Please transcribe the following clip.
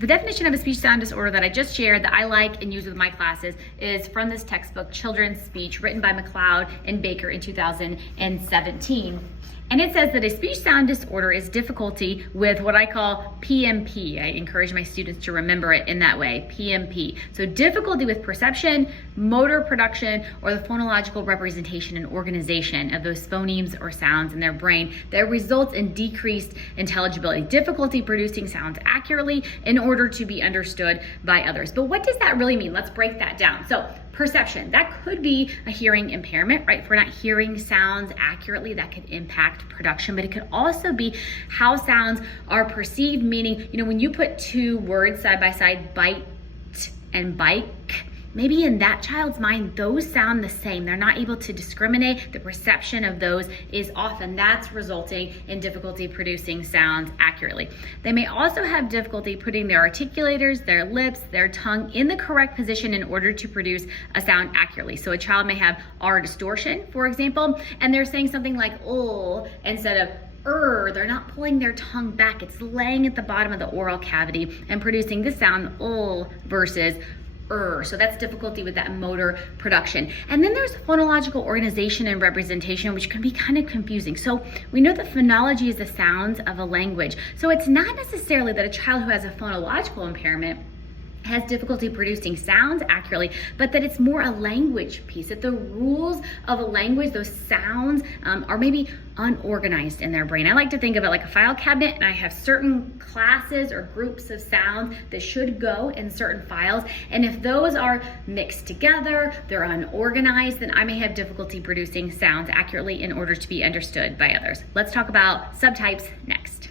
The definition of a speech sound disorder that I just shared that I like and use with my classes is from this textbook, Children's Speech, written by McLeod and Baker in 2017. And it says that a speech sound disorder is difficulty with what I call PMP. I encourage my students to remember it in that way, PMP. So difficulty with perception, motor production, or the phonological representation and organization of those phonemes or sounds in their brain that results in decreased intelligibility, difficulty producing sounds accurately in order to be understood by others. But what does that really mean? Let's break that down. So perception, that could be a hearing impairment, right? If we're not hearing sounds accurately, that could impact production, but it could also be how sounds are perceived, meaning, when you put two words side by side, bite and bike, maybe in that child's mind, those sound the same. They're not able to discriminate. The perception of those is off, and that's resulting in difficulty producing sounds accurately. They may also have difficulty putting their articulators, their lips, their tongue in the correct position in order to produce a sound accurately. So a child may have R distortion, for example, and they're saying something like "oh" instead of they're not pulling their tongue back. It's laying at the bottom of the oral cavity and producing the sound versus so that's difficulty with that motor production. And then there's phonological organization and representation, which can be kind of confusing. So we know that phonology is the sounds of a language. So it's not necessarily that a child who has a phonological impairment has difficulty producing sounds accurately, but that it's more a language piece, that the rules of a language, those sounds are maybe unorganized in their brain. I like to think of it like a file cabinet, and I have certain classes or groups of sounds that should go in certain files, and if those are mixed together, they're unorganized, then I may have difficulty producing sounds accurately in order to be understood by others. Let's talk about subtypes next.